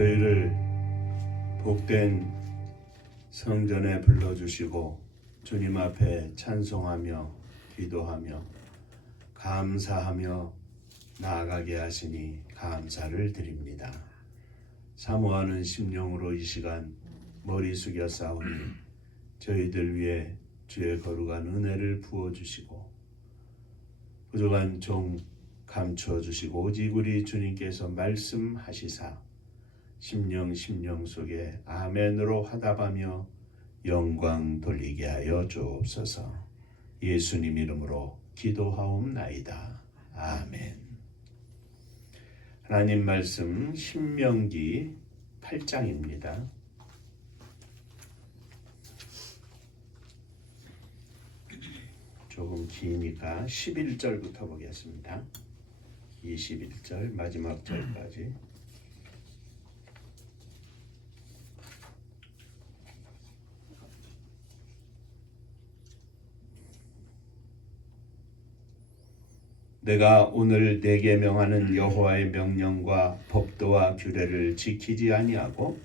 저희를 복된 성전에 불러주시고 주님 앞에 찬송하며 기도하며 감사하며 나아가게 하시니 감사를 드립니다. 사모하는 심령으로 이 시간 머리 숙여 싸우니 저희들 위해 주의 거룩한 은혜를 부어주시고 부족한 종 감춰주시고 오직 우리 주님께서 말씀하시사 심령 속에 아멘으로 화답하며 영광 돌리게 하여 주옵소서. 예수님 이름으로 기도하옵나이다. 아멘. 하나님 말씀 신명기 8장입니다. 조금 기니까 11절부터 보겠습니다. 21절 마지막 절까지. 내가 오늘 내게 명하는 여호와의 명령과 법도와 규례를 지키지 아니하고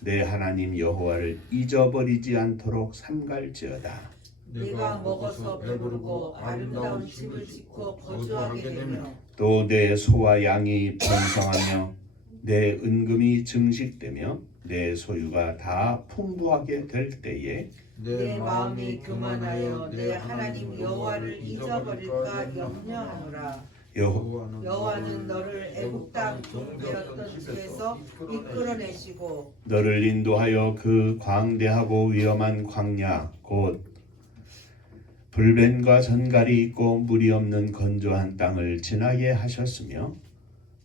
내 하나님 여호와를 잊어버리지 않도록 삼갈지어다. 내가 먹어서 배부르고 아름다운 집을 짓고 거주하게 되며 또 내 소와 양이 번성하며 내 은금이 증식되며 내 소유가 다 풍부하게 될 때에 내 마음이 교만하여 내 하나님 여호와를 잊어버릴까 염려하노라. 여호와는 너를 애굽 땅 종되었던 집에서 이끌어내시고 너를 인도하여 그 광대하고 위험한 광야 곧 불뱀과 전갈이 있고 물이 없는 건조한 땅을 지나게 하셨으며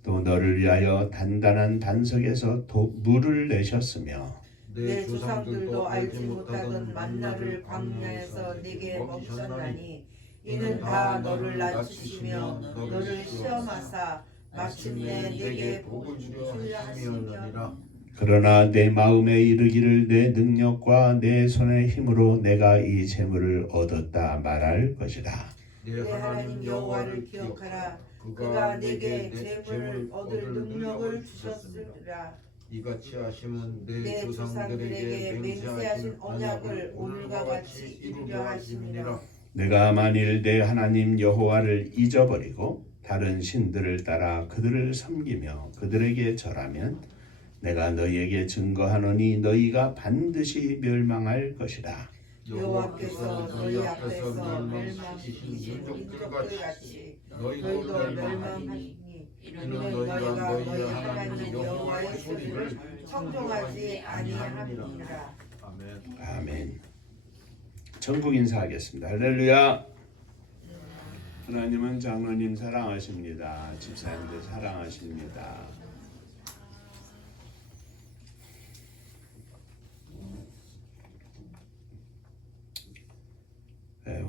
또 너를 위하여 단단한 단석에서 물을 내셨으며 내 조상들도 알지 못하던 만나를 광야에서 네게 먹이셨나니 이는 다 너를 낮추시며 너를 시험하사 마침내 네게 복을 주려 하심이었느니라. 그러나 내 마음에 이르기를 내 능력과 내 손의 힘으로 내가 이 재물을 얻었다 말할 것이다. 내 하나님 여호와를 기억하라. 그가 내게 재물을 얻을 능력을 주셨으리라. 이같이 하심은 내 조상들에게 맹세하신 언약을 오늘과 같이 이루려 하심이라. 내가 만일 내 하나님 여호와를 잊어버리고 다른 신들을 따라 그들을 섬기며 그들에게 절하면 내가 너희에게 증거하노니 너희가 반드시 멸망할 것이다. 여호와께서 너희 앞에서 멸망시키신 민족들같이 너희도 멸망하시니 이는 너희가 너희 하나님 여호와의 소리를 청종하지 아니함이니라. 아멘. 전국 인사하겠습니다. 할렐루야. 하나님은 장로님 사랑하십니다. 집사님들 사랑하십니다.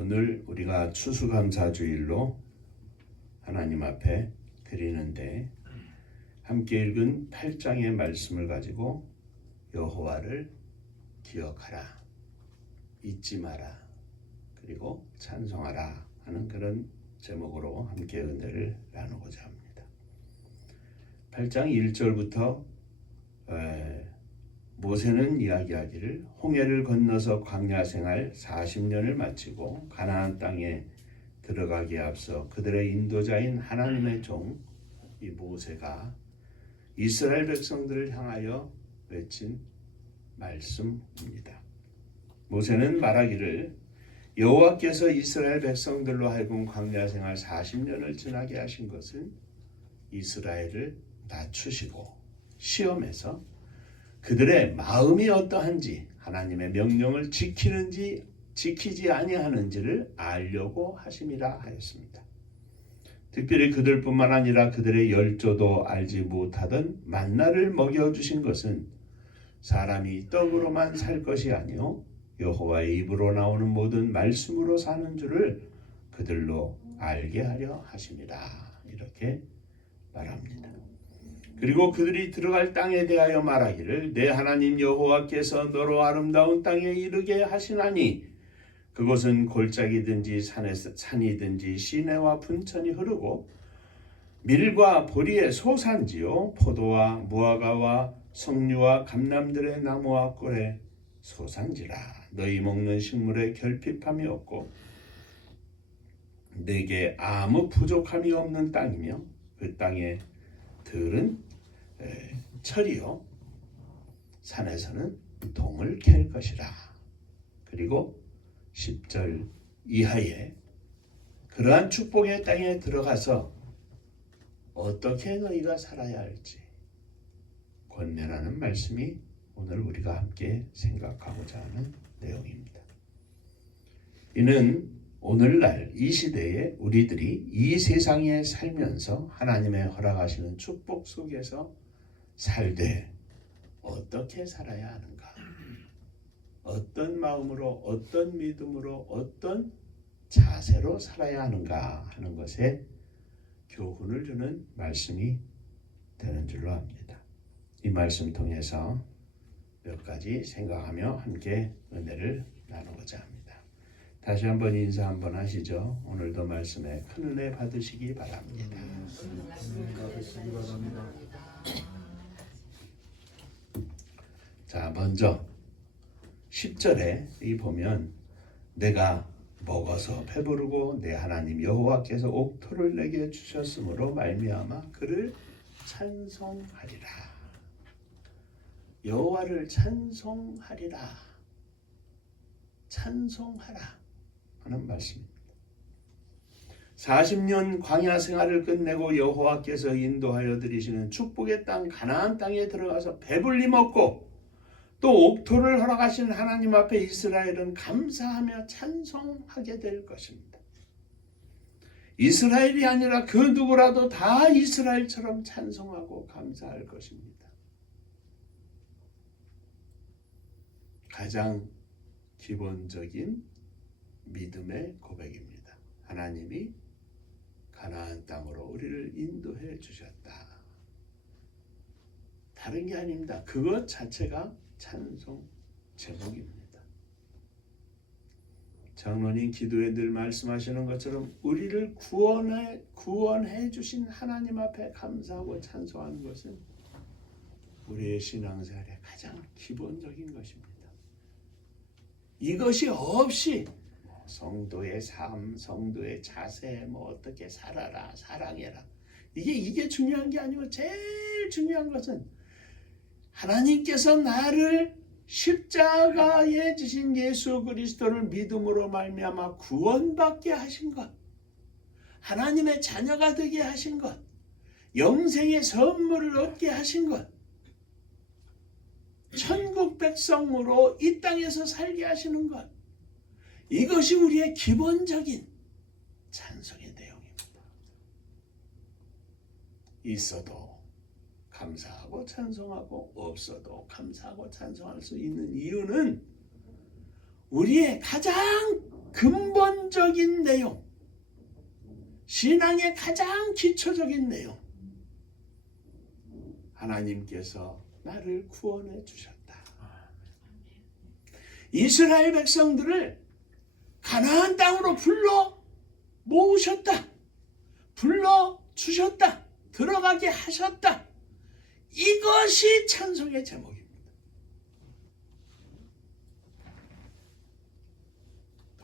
오늘 우리가 추수감사주일로 하나님 앞에 드리는데 함께 읽은 8장의 말씀을 가지고 여호와를 기억하라, 잊지 마라, 그리고 찬송하라 하는 그런 제목으로 함께 은혜를 나누고자 합니다. 8장 1절부터 모세는 이야기하기를 홍해를 건너서 광야 생활 40년을 마치고 가나안 땅에 들어가기에 앞서 그들의 인도자인 하나님의 종 이 모세가 이스라엘 백성들을 향하여 외친 말씀입니다. 모세는 말하기를 여호와께서 이스라엘 백성들로 하여금 광야 생활 40년을 지나게 하신 것은 이스라엘을 낮추시고 시험해서 그들의 마음이 어떠한지 하나님의 명령을 지키는지 지키지 아니하는지를 알려고 하심이라 하였습니다. 특별히 그들뿐만 아니라 그들의 열조도 알지 못하던 만나를 먹여주신 것은 사람이 떡으로만 살 것이 아니요 여호와의 입으로 나오는 모든 말씀으로 사는 줄을 그들로 알게 하려 하심이라. 이렇게 말합니다. 그리고 그들이 들어갈 땅에 대하여 말하기를 내 하나님 여호와께서 너로 아름다운 땅에 이르게 하시나니 그곳은 골짜기든지 산이든지 시내와 분천이 흐르고 밀과 보리의 소산지요 포도와 무화과와 석류와 감람들의 나무와 꿀에 소상지라. 너희 먹는 식물에 결핍함이 없고 내게 아무 부족함이 없는 땅이며 그 땅의 들은 철이요 산에서는 동을 캘 것이라. 그리고 10절 이하에 그러한 축복의 땅에 들어가서 어떻게 너희가 살아야 할지 권면하는 말씀이 오늘 우리가 함께 생각하고자 하는 내용입니다. 이는 오늘날 이 시대에 우리들이 이 세상에 살면서 하나님의 허락하시는 축복 속에서 살되 어떻게 살아야 하는가, 어떤 마음으로, 어떤 믿음으로, 어떤 자세로 살아야 하는가 하는 것에 교훈을 주는 말씀이 되는 줄로 압니다. 이 말씀 통해서 몇 가지 생각하며 함께 은혜를 나누고자 합니다. 다시 한번 인사 한번 하시죠. 오늘도 말씀에 큰 은혜 받으시기 바랍니다. 받으시기 바랍니다. 자, 먼저 10절에 이 보면 내가 먹어서 배부르고 내 하나님 여호와께서 옥토를 내게 주셨으므로 말미암아 그를 찬송하리라. 여호와를 찬송하리라. 찬송하라 하는 말씀입니다. 40년 광야 생활을 끝내고 여호와께서 인도하여 드리시는 축복의 땅 가나안 땅에 들어가서 배불리 먹고 또 옥토를 허락하신 하나님 앞에 이스라엘은 감사하며 찬송하게 될 것입니다. 이스라엘이 아니라 그 누구라도 다 이스라엘처럼 찬송하고 감사할 것입니다. 가장 기본적인 믿음의 고백입니다. 하나님이 가나안 땅으로 우리를 인도해 주셨다. 다른 게 아닙니다. 그것 자체가 찬송 제목입니다. 장로님 기도에 늘 말씀하시는 것처럼 우리를 구원해 주신 하나님 앞에 감사하고 찬송하는 것은 우리의 신앙생활의 가장 기본적인 것입니다. 이것이 없이 성도의 삶, 성도의 자세, 어떻게 살아라, 사랑해라, 이게 중요한 게 아니고 제일 중요한 것은 하나님께서 나를 십자가에 지신 예수 그리스도를 믿음으로 말미암아 구원받게 하신 것, 하나님의 자녀가 되게 하신 것, 영생의 선물을 얻게 하신 것, 천국 백성으로 이 땅에서 살게 하시는 것, 이것이 우리의 기본적인 찬송의 내용입니다. 있어도 감사하고 찬송하고 없어도 감사하고 찬송할 수 있는 이유는 우리의 가장 근본적인 내용, 신앙의 가장 기초적인 내용, 하나님께서 나를 구원해 주셨다. 이스라엘 백성들을 가나안 땅으로 불러 모으셨다. 불러 주셨다. 들어가게 하셨다. 이것이 찬송의 제목입니다.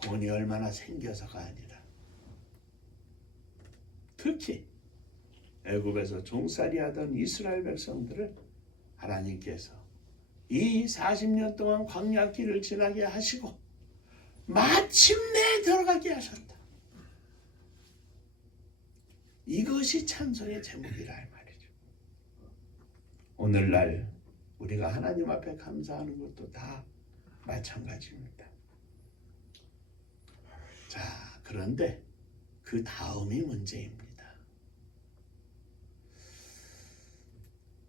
돈이 얼마나 생겨서가 아니라 특히 애굽에서 종살이 하던 이스라엘 백성들을 하나님께서 이 40년 동안 광야길을 지나게 하시고 마침내 들어가게 하셨다. 이것이 찬송의 제목이라 이 말이죠. 오늘날 우리가 하나님 앞에 감사하는 것도 다 마찬가지입니다. 자, 그런데 그 다음이 문제입니다.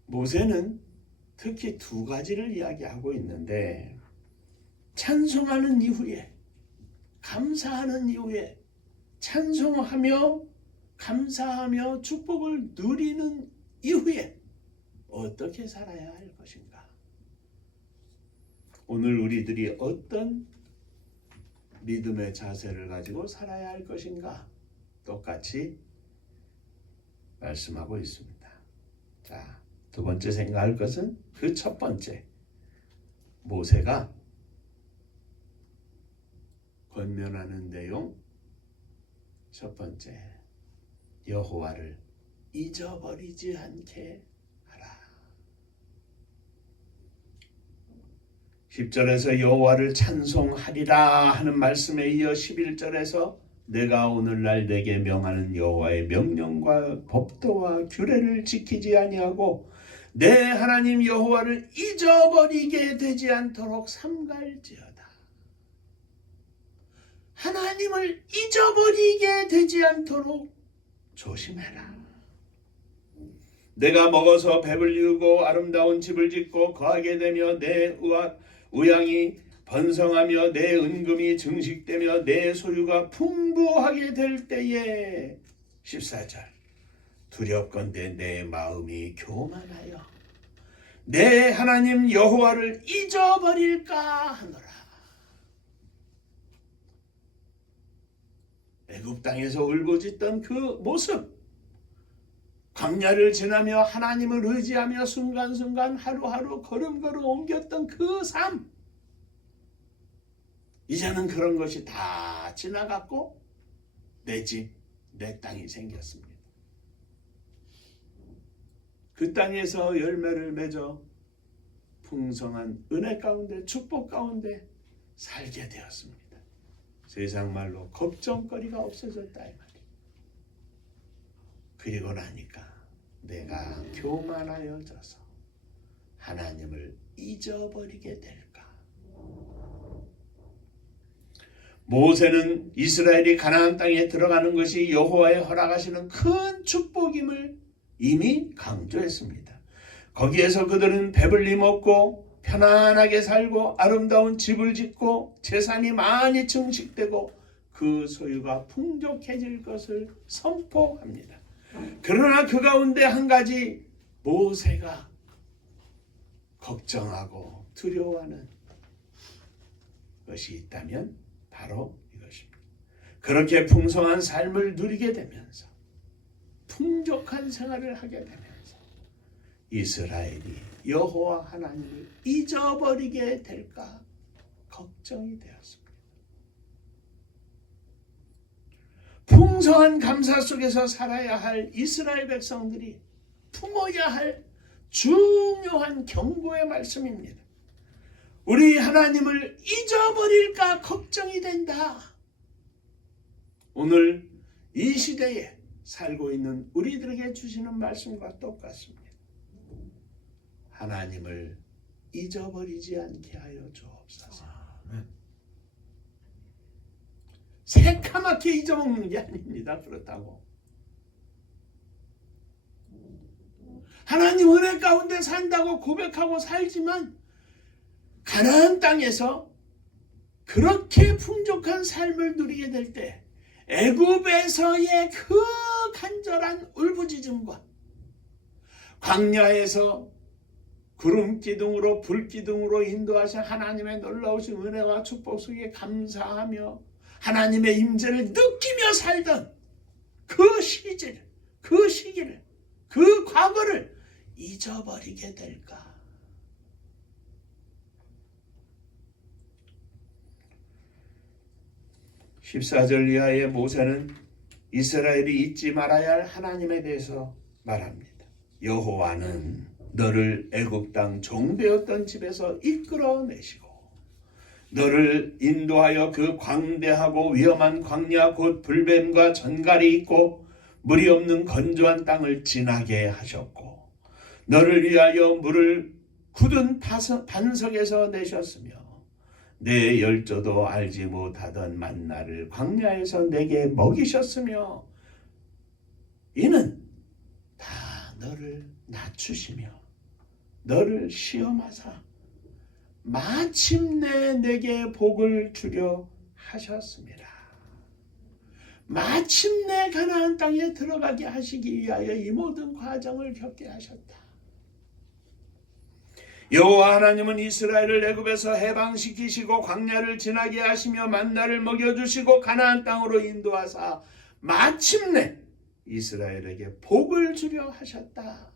모세는 특히 두 가지를 이야기하고 있는데, 찬송하는 이후에, 감사하는 이후에, 찬송하며 감사하며 축복을 누리는 이후에 어떻게 살아야 할 것인가? 오늘 우리들이 어떤 믿음의 자세를 가지고 살아야 할 것인가? 똑같이 말씀하고 있습니다. 자, 두 번째 생각할 것은 그 첫 번째, 모세가 권면하는 내용. 첫 번째, 여호와를 잊어버리지 않게 하라. 10절에서 여호와를 찬송하리라 하는 말씀에 이어 11절에서 내가 오늘날 내게 명하는 여호와의 명령과 법도와 규례를 지키지 아니하고 내 하나님 여호와를 잊어버리게 되지 않도록 삼갈지어다. 하나님을 잊어버리게 되지 않도록 조심해라. 내가 먹어서 배를 이루고 아름다운 집을 짓고 거하게 되며 내 우양이 번성하며 내 은금이 증식되며 내 소유가 풍부하게 될 때에 14절 두렵건대 내 마음이 교만하여 내 하나님 여호와를 잊어버릴까 하노라. 애굽 땅에서 울부짖던 그 모습, 광야를 지나며 하나님을 의지하며 순간순간 하루하루 걸음걸음 옮겼던 그 삶, 이제는 그런 것이 다 지나갔고 내 집, 내 땅이 생겼습니다. 그 땅에서 열매를 맺어 풍성한 은혜 가운데 축복 가운데 살게 되었습니다. 세상 말로 걱정거리가 없어졌다 이 말이에요. 그리고 나니까 내가 교만하여져서 하나님을 잊어버리게 될까? 모세는 이스라엘이 가나안 땅에 들어가는 것이 여호와의 허락하시는 큰 축복임을 이미 강조했습니다. 거기에서 그들은 배불리 먹고 편안하게 살고 아름다운 집을 짓고 재산이 많이 증식되고 그 소유가 풍족해질 것을 선포합니다. 그러나 그 가운데 한 가지 모세가 걱정하고 두려워하는 것이 있다면 바로 이것입니다. 그렇게 풍성한 삶을 누리게 되면서 풍족한 생활을 하게 되면서 이스라엘이 여호와 하나님을 잊어버리게 될까 걱정이 되었습니다. 풍성한 감사 속에서 살아야 할 이스라엘 백성들이 품어야 할 중요한 경고의 말씀입니다. 우리 하나님을 잊어버릴까 걱정이 된다. 오늘 이 시대에 살고 있는 우리들에게 주시는 말씀과 똑같습니다. 하나님을 잊어버리지 않게 하여 주옵소서. 새카맣게 잊어먹는 게 아닙니다. 그렇다고 하나님 은혜 가운데 산다고 고백하고 살지만 가나안 땅에서 그렇게 풍족한 삶을 누리게 될 때 애굽에서의 그 간절한 울부짖음과 광야에서 구름 기둥으로 불 기둥으로 인도하신 하나님의 놀라우신 은혜와 축복 속에 감사하며 하나님의 임재를 느끼며 살던 그 시절, 그 시기를, 그 과거를 잊어버리게 될까? (14절) 이하의 모세는 이스라엘이 잊지 말아야 할 하나님에 대해서 말합니다. 여호와는 너를 애굽 땅 종되었던 집에서 이끌어내시고 너를 인도하여 그 광대하고 위험한 광야 곧 불뱀과 전갈이 있고 물이 없는 건조한 땅을 지나게 하셨고 너를 위하여 물을 굳은 반석에서 내셨으며 내 열조도 알지 못하던 만나를 광야에서 내게 먹이셨으며 이는 다 너를 낮추시며 너를 시험하사 마침내 내게 복을 주려 하셨습니다. 마침내 가나안 땅에 들어가게 하시기 위하여 이 모든 과정을 겪게 하셨다. 여호와 하나님은 이스라엘을 애굽에서 해방시키시고 광야를 지나게 하시며 만나를 먹여주시고 가나안 땅으로 인도하사 마침내 이스라엘에게 복을 주려 하셨다.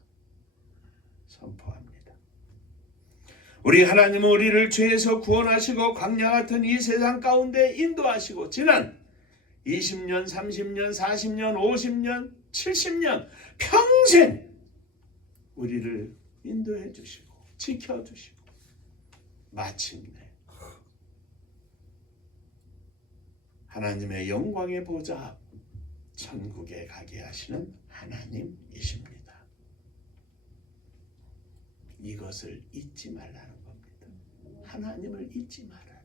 선포합니다. 우리 하나님은 우리를 죄에서 구원하시고 광야 같은 이 세상 가운데 인도하시고 지난 20년, 30년, 40년, 50년, 70년 평생 우리를 인도해 주시고 지켜주시고 마침내 하나님의 영광의 보좌 천국에 가게 하시는 하나님이십니다. 이것을 잊지 말라는 겁니다. 하나님을 잊지 말아라.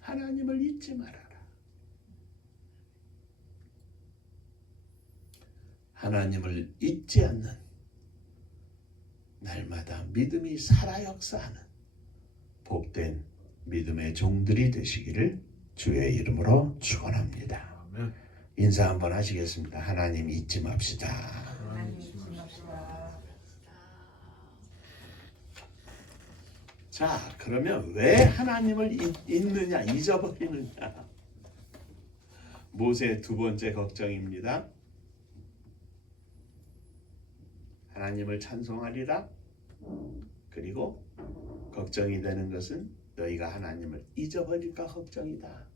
하나님을 잊지 말아라. 하나님을 잊지 않는 날마다 믿음이 살아 역사하는 복된 믿음의 종들이 되시기를 주의 이름으로 축원합니다. 아멘. 인사 한번 하시겠습니다. 하나님 잊지 맙시다. 하나님 잊지 맙시다. 자, 그러면 왜 하나님을 잊느냐, 잊어버리느냐? 모세의 두 번째 걱정입니다. 하나님을 찬송하리라. 그리고 걱정이 되는 것은 너희가 하나님을 잊어버릴까 걱정이다.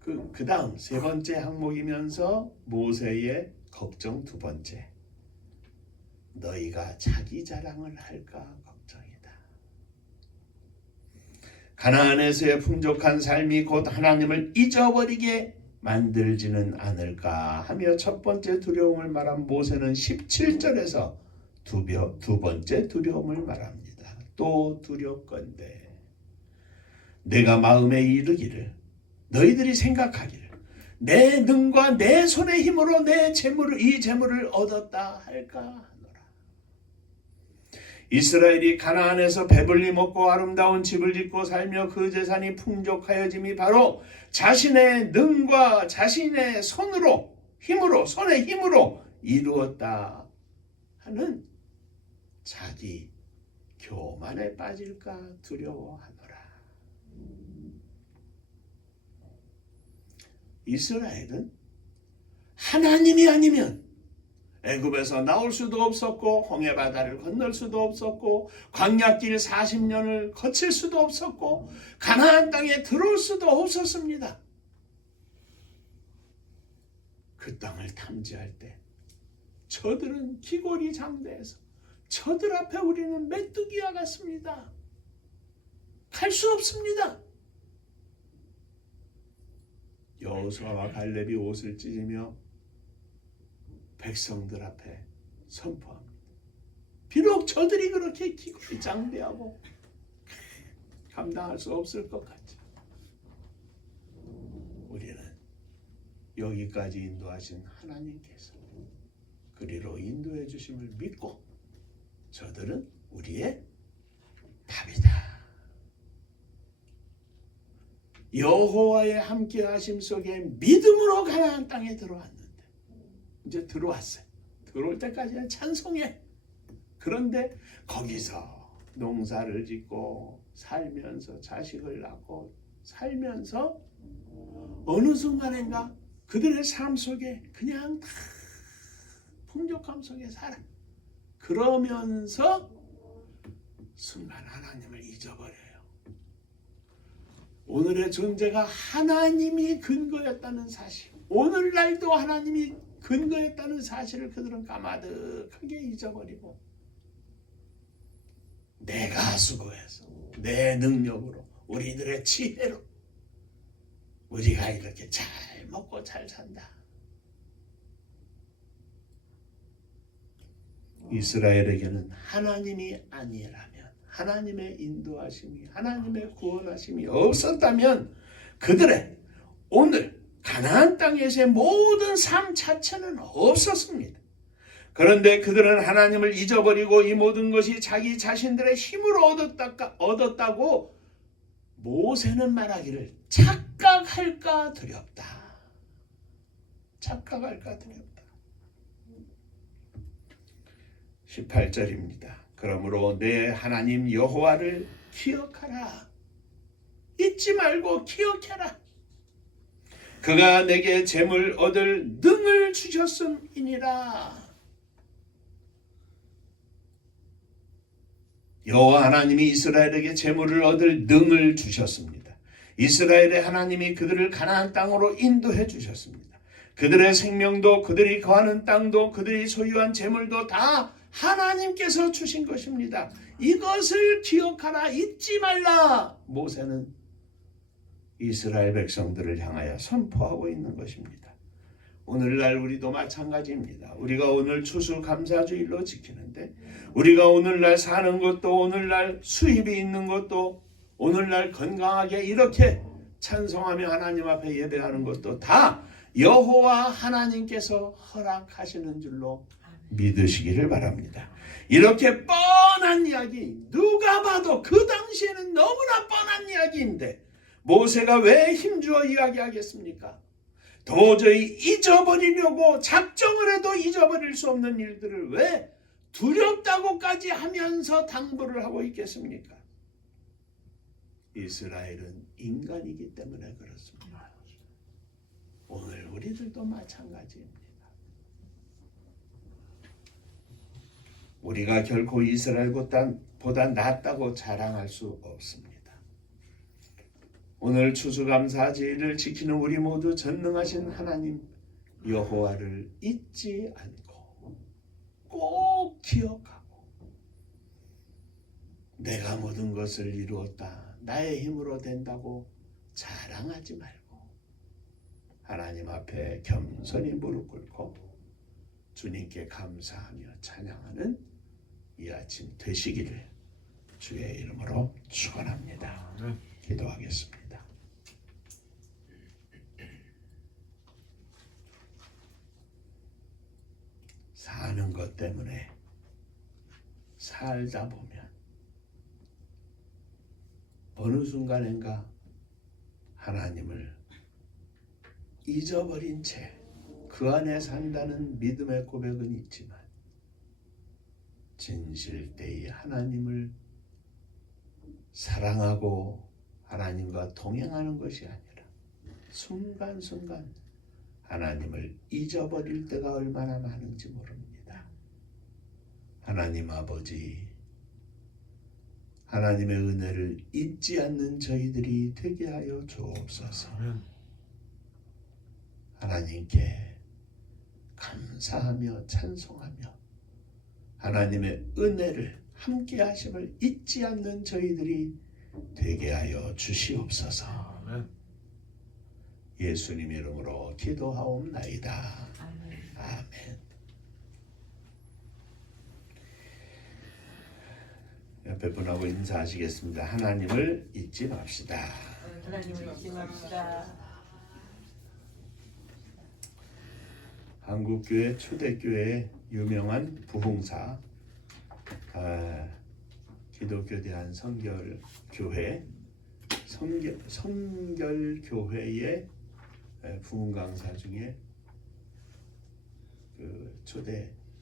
그 다음 세 번째 항목이면서 모세의 걱정 두 번째. 너희가 자기 자랑을 할까 걱정이다. 가나안에서의 풍족한 삶이 곧 하나님을 잊어버리게 만들지는 않을까 하며 첫 번째 두려움을 말한 모세는 17절에서 두 번째 두려움을 말합니다. 또 두렵건대 내가 마음에 이르기를 너희들이 생각하기를 내 능과 내 손의 힘으로 이 재물을 얻었다 할까 하노라. 이스라엘이 가나안에서 배불리 먹고 아름다운 집을 짓고 살며 그 재산이 풍족하여짐이 바로 자신의 능과 자신의 손의 힘으로 이루었다 하는 자기 교만에 빠질까 두려워하노라. 이스라엘은 하나님이 아니면 애굽에서 나올 수도 없었고 홍해바다를 건널 수도 없었고 광야길 40년을 거칠 수도 없었고 가나안 땅에 들어올 수도 없었습니다. 그 땅을 탐지할 때 저들은 기골이 장대해서 저들 앞에 우리는 메뚜기와 같습니다. 갈 수 없습니다. 여호수아와 갈렙이 옷을 찢으며 백성들 앞에 선포합니다. 비록 저들이 그렇게 기골이 장대하고 감당할 수 없을 것 같죠. 우리는 여기까지 인도하신 하나님께서 그리로 인도해 주심을 믿고 저들은 우리의 답이다. 여호와의 함께 하심 속에 믿음으로 가나안 땅에 들어왔는데 이제 들어왔어요. 들어올 때까지는 찬송해. 그런데 거기서 농사를 짓고 살면서 자식을 낳고 살면서 어느 순간인가 그들의 삶 속에 그냥 다 풍족함 속에 살아. 그러면서 순간 하나님을 잊어버려요. 오늘의 존재가 하나님이 근거였다는 사실, 오늘날도 하나님이 근거였다는 사실을 그들은 까마득하게 잊어버리고 내가 수고해서 내 능력으로 우리들의 지혜로 우리가 이렇게 잘 먹고 잘 산다. 이스라엘에게는 하나님이 아니라면, 하나님의 인도하심이, 하나님의 구원하심이 없었다면 그들의 오늘 가나안 땅에서의 모든 삶 자체는 없었습니다. 그런데 그들은 하나님을 잊어버리고 이 모든 것이 자기 자신들의 힘으로 얻었다고 모세는 말하기를 착각할까 두렵다. 착각할까 두렵다. 18절입니다. 그러므로 내 하나님 여호와를 기억하라. 잊지 말고 기억해라. 그가 내게 재물 얻을 능을 주셨음이니라. 여호와 하나님이 이스라엘에게 재물을 얻을 능을 주셨습니다. 이스라엘의 하나님이 그들을 가나안 땅으로 인도해 주셨습니다. 그들의 생명도 그들이 거하는 땅도 그들이 소유한 재물도 다 하나님께서 주신 것입니다. 이것을 기억하라, 잊지 말라. 모세는 이스라엘 백성들을 향하여 선포하고 있는 것입니다. 오늘날 우리도 마찬가지입니다. 우리가 오늘 추수감사주일로 지키는데 우리가 오늘날 사는 것도 오늘날 수입이 있는 것도 오늘날 건강하게 이렇게 찬송하며 하나님 앞에 예배하는 것도 다 여호와 하나님께서 허락하시는 줄로 믿으시기를 바랍니다. 이렇게 뻔한 이야기, 누가 봐도 그 당시에는 너무나 뻔한 이야기인데 모세가 왜 힘주어 이야기하겠습니까? 도저히 잊어버리려고 작정을 해도 잊어버릴 수 없는 일들을 왜 두렵다고까지 하면서 당부를 하고 있겠습니까? 이스라엘은 인간이기 때문에 그렇습니다. 오늘 우리들도 마찬가지입니다. 우리가 결코 이스라엘보다 낫다고 자랑할 수 없습니다. 오늘 추수감사주일을 지키는 우리 모두 전능하신 하나님 여호와를 잊지 않고 꼭 기억하고 내가 모든 것을 이루었다, 나의 힘으로 된다고 자랑하지 말고 하나님 앞에 겸손히 무릎 꿇고 주님께 감사하며 찬양하는 이 아침 되시기를 주의 이름으로 축원합니다. 기도하겠습니다. 사는 것 때문에 살다 보면 어느 순간인가 하나님을 잊어버린 채 그 안에 산다는 믿음의 고백은 있지만 진실되이 하나님을 사랑하고 하나님과 동행하는 것이 아니라 순간순간 하나님을 잊어버릴 때가 얼마나 많은지 모릅니다. 하나님 아버지, 하나님의 은혜를 잊지 않는 저희들이 되게 하여 주옵소서. 하나님께 감사하며 찬송하며 하나님의 은혜를 함께 하심을 잊지 않는 저희들이 되게 하여 주시옵소서. 예수님 이름으로 기도하옵나이다. 아멘. 옆에 분하고 인사하시겠습니다. 하나님을 잊지 맙시다. 하나님을 잊지 맙시다. 한국교회 초대교회의 유명한 부흥사 기독교 대한 성결교회 성결교회의 부흥 강사 중에 그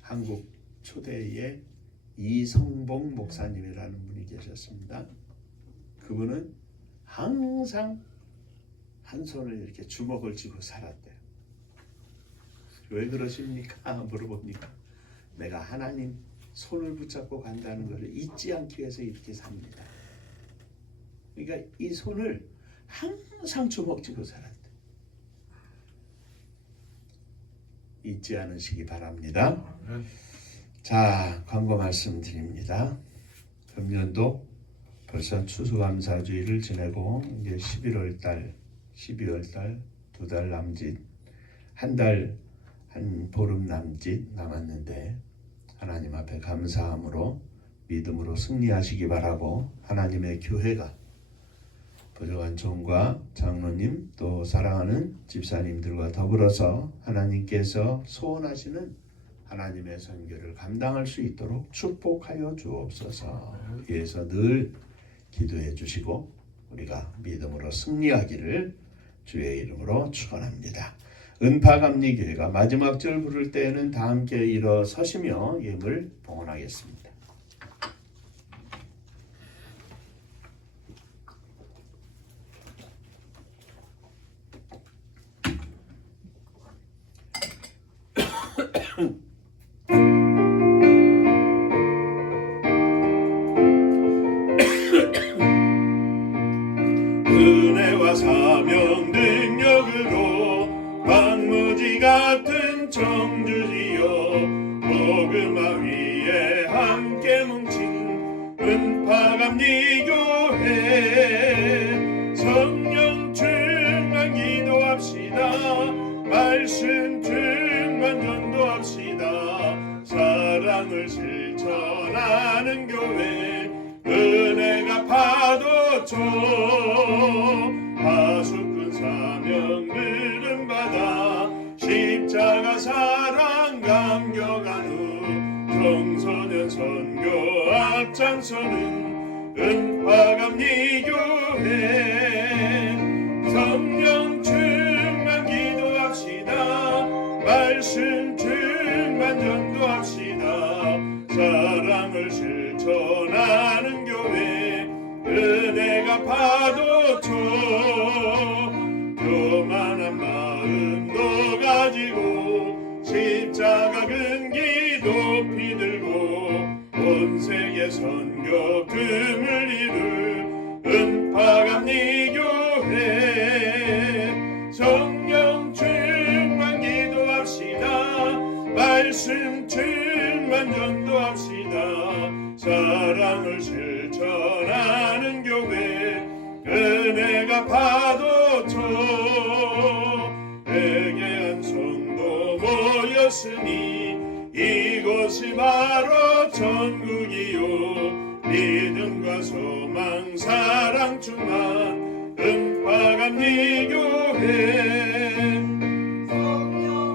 한국 초대의 이성봉 목사님이라는 분이 계셨습니다. 그분은 항상 한 손을 이렇게 주먹을 쥐고 살았대요. 왜 그러십니까? 물어보니까 내가 하나님 손을 붙잡고 간다는 것을 잊지 않기 위해서 이렇게 삽니다. 그러니까 이 손을 항상 주먹 쥐고 살았대. 잊지 않으시기 바랍니다. 자, 광고 말씀드립니다. 금년도 벌써 추수감사주일을 지내고 이제 11월 달, 12월 달 2달 남짓, 한 보름 남짓 남았는데 하나님 앞에 감사함으로 믿음으로 승리하시기 바라고 하나님의 교회가 부족한 종과 장로님 또 사랑하는 집사님들과 더불어서 하나님께서 소원하시는 하나님의 선교를 감당할 수 있도록 축복하여 주옵소서. 위해서 늘 기도해 주시고 우리가 믿음으로 승리하기를 주의 이름으로 축원합니다. 은파감리교회가 마지막 절 부를 때에는 다 함께 일어서시며 예물 봉헌하겠습니다. 청주지요 복음화 위에 함께 뭉친 은파감리 교회 성령 충만 기도합시다 말씀 충만 전도합시다 사랑을 실천하는 교회 은혜가 파도쳐 하수꾼 사명 물은 바다 십자가 사랑 감격하는 청소년 선교 앞장서는 은파감리 교회 성령 충만 기도합시다 말씀 충만 전도합시다 사랑을 실천하는 교회 은혜가 파도쳐 교만한 마음도 가지고 십자가 근기 높이 들고 온 세계 선교 금을 이룰 은파감리 교회 성령 충만 기도합시다 말씀 충만 전도합시다 사랑을 실천하는 교회 은혜가 파도쳐 회개한 성도 모였으니 이곳이 바로 천국이요 믿음과 소망 사랑 충만 은파감리 교회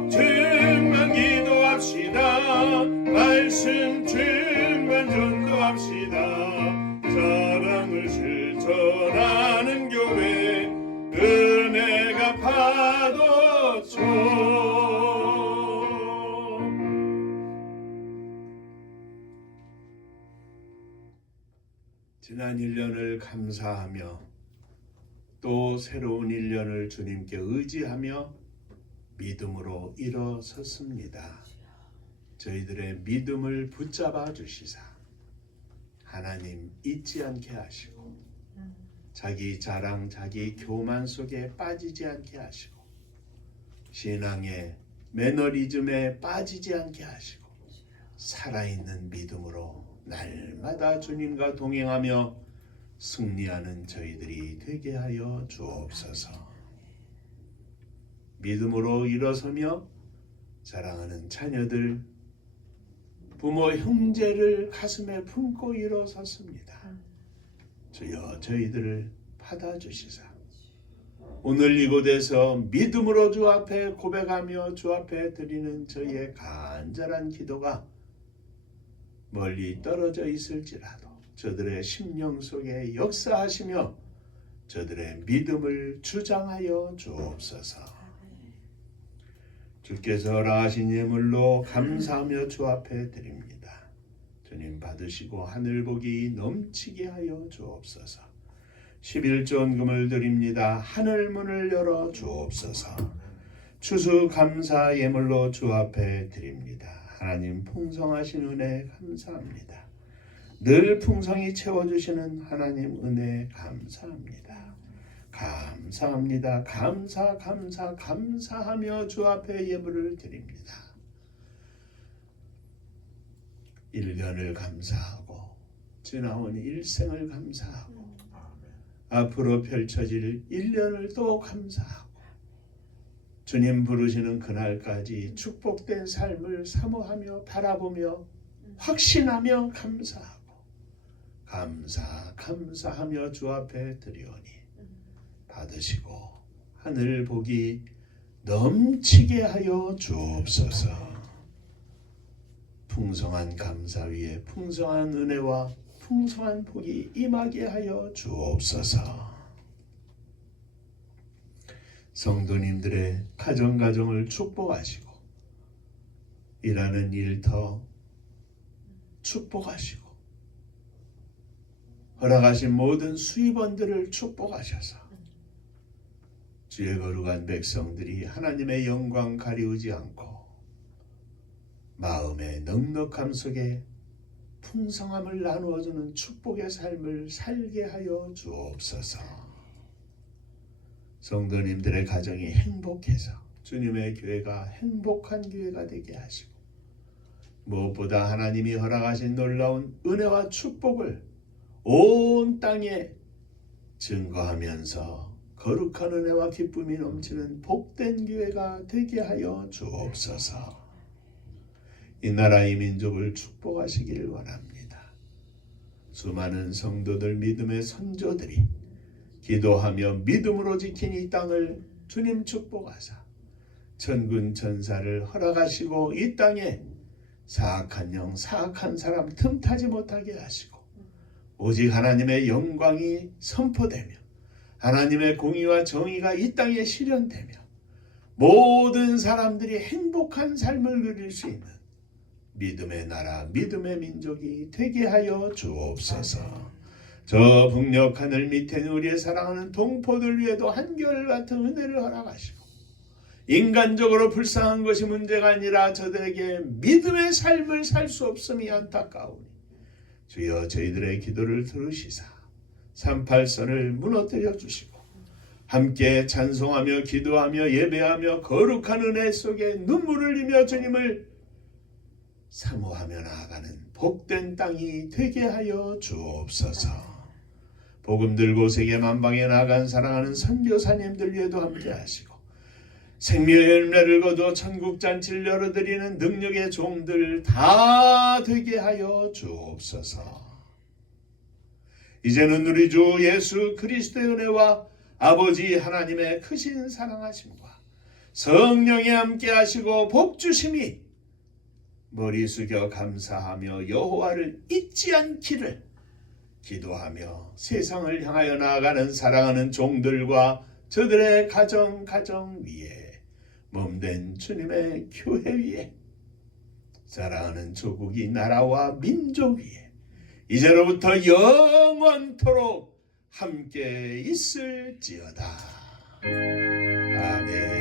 충만 기도합시다 말씀 충만 전도합시다 사랑을 실천하는 교회 은혜가 파도쳐 지난 1년을 감사하며 또 새로운 1년을 주님께 의지하며 믿음으로 일어섰습니다. 저희들의 믿음을 붙잡아 주시사 하나님 잊지 않게 하시고 자기 자랑, 자기 교만 속에 빠지지 않게 하시고 신앙의 매너리즘에 빠지지 않게 하시고 살아있는 믿음으로 날마다 주님과 동행하며 승리하는 저희들이 되게 하여 주옵소서. 믿음으로 일어서며 자랑하는 자녀들, 부모 형제를 가슴에 품고 일어섰습니다. 주여 저희들을 받아주시사 오늘 이곳에서 믿음으로 주 앞에 고백하며 주 앞에 드리는 저희의 간절한 기도가 멀리 떨어져 있을지라도 저들의 심령 속에 역사하시며 저들의 믿음을 주장하여 주옵소서. 주께서 허락하신 예물로 감사하며 주 앞에 드립니다. 주님 받으시고 하늘복이 넘치게 하여 주옵소서. 11전금을 드립니다. 하늘문을 열어 주옵소서. 추수감사 예물로 주 앞에 드립니다. 하나님 풍성하신 은혜 감사합니다. 늘 풍성히 채워주시는 하나님 은혜 감사합니다. 감사합니다. 감사하며 주 앞에 예물을 드립니다. 1년을 감사하고 지나온 일생을 감사하고 앞으로 펼쳐질 1년을 또 감사하고 주님 부르시는 그날까지 축복된 삶을 사모하며 바라보며 확신하며 감사하고 감사하며 주 앞에 드리오니 받으시고 하늘 복이 넘치게 하여 주옵소서. 풍성한 감사 위에 풍성한 은혜와 풍성한 복이 임하게 하여 주옵소서. 성도님들의 가정을 축복하시고 일하는 일터 축복하시고 허락하신 모든 수입원들을 축복하셔서 주의 거룩한 백성들이 하나님의 영광 가리우지 않고 마음의 넉넉함 속에 풍성함을 나누어주는 축복의 삶을 살게 하여 주옵소서. 성도님들의 가정이 행복해서 주님의 교회가 행복한 교회가 되게 하시고 무엇보다 하나님이 허락하신 놀라운 은혜와 축복을 온 땅에 증거하면서 거룩한 은혜와 기쁨이 넘치는 복된 교회가 되게 하여 주옵소서. 이 나라 이 민족을 축복하시길 원합니다. 수많은 성도들 믿음의 선조들이 기도하며 믿음으로 지킨 이 땅을 주님 축복하사 천군 천사를 허락하시고 이 땅에 사악한 영 사악한 사람 틈타지 못하게 하시고 오직 하나님의 영광이 선포되며 하나님의 공의와 정의가 이 땅에 실현되며 모든 사람들이 행복한 삶을 누릴 수 있는 믿음의 나라 믿음의 민족이 되게 하여 주옵소서. 저 북녘 하늘 밑에 있는 우리의 사랑하는 동포들 위에도 한결같은 은혜를 허락하시고 인간적으로 불쌍한 것이 문제가 아니라 저들에게 믿음의 삶을 살 수 없음이 안타까우니 주여 저희들의 기도를 들으시사 38선을 무너뜨려 주시고 함께 찬송하며 기도하며 예배하며 거룩한 은혜 속에 눈물을 흘리며 주님을 사모하며 나아가는 복된 땅이 되게 하여 주옵소서. 복음 들고 세계 만방에 나아간 사랑하는 선교사님들 위에도 함께 하시고 생명의 열매를 거둬 천국 잔치를 열어드리는 능력의 종들 다 되게 하여 주옵소서. 이제는 우리 주 예수 그리스도의 은혜와 아버지 하나님의 크신 사랑하심과 성령이 함께 하시고 복주심이 머리 숙여 감사하며 여호와를 잊지 않기를 기도하며 세상을 향하여 나아가는 사랑하는 종들과 저들의 가정 위에 몸된 주님의 교회 위에 사랑하는 조국이 나라와 민족 위에 이제로부터 영원토록 함께 있을지어다. 아멘.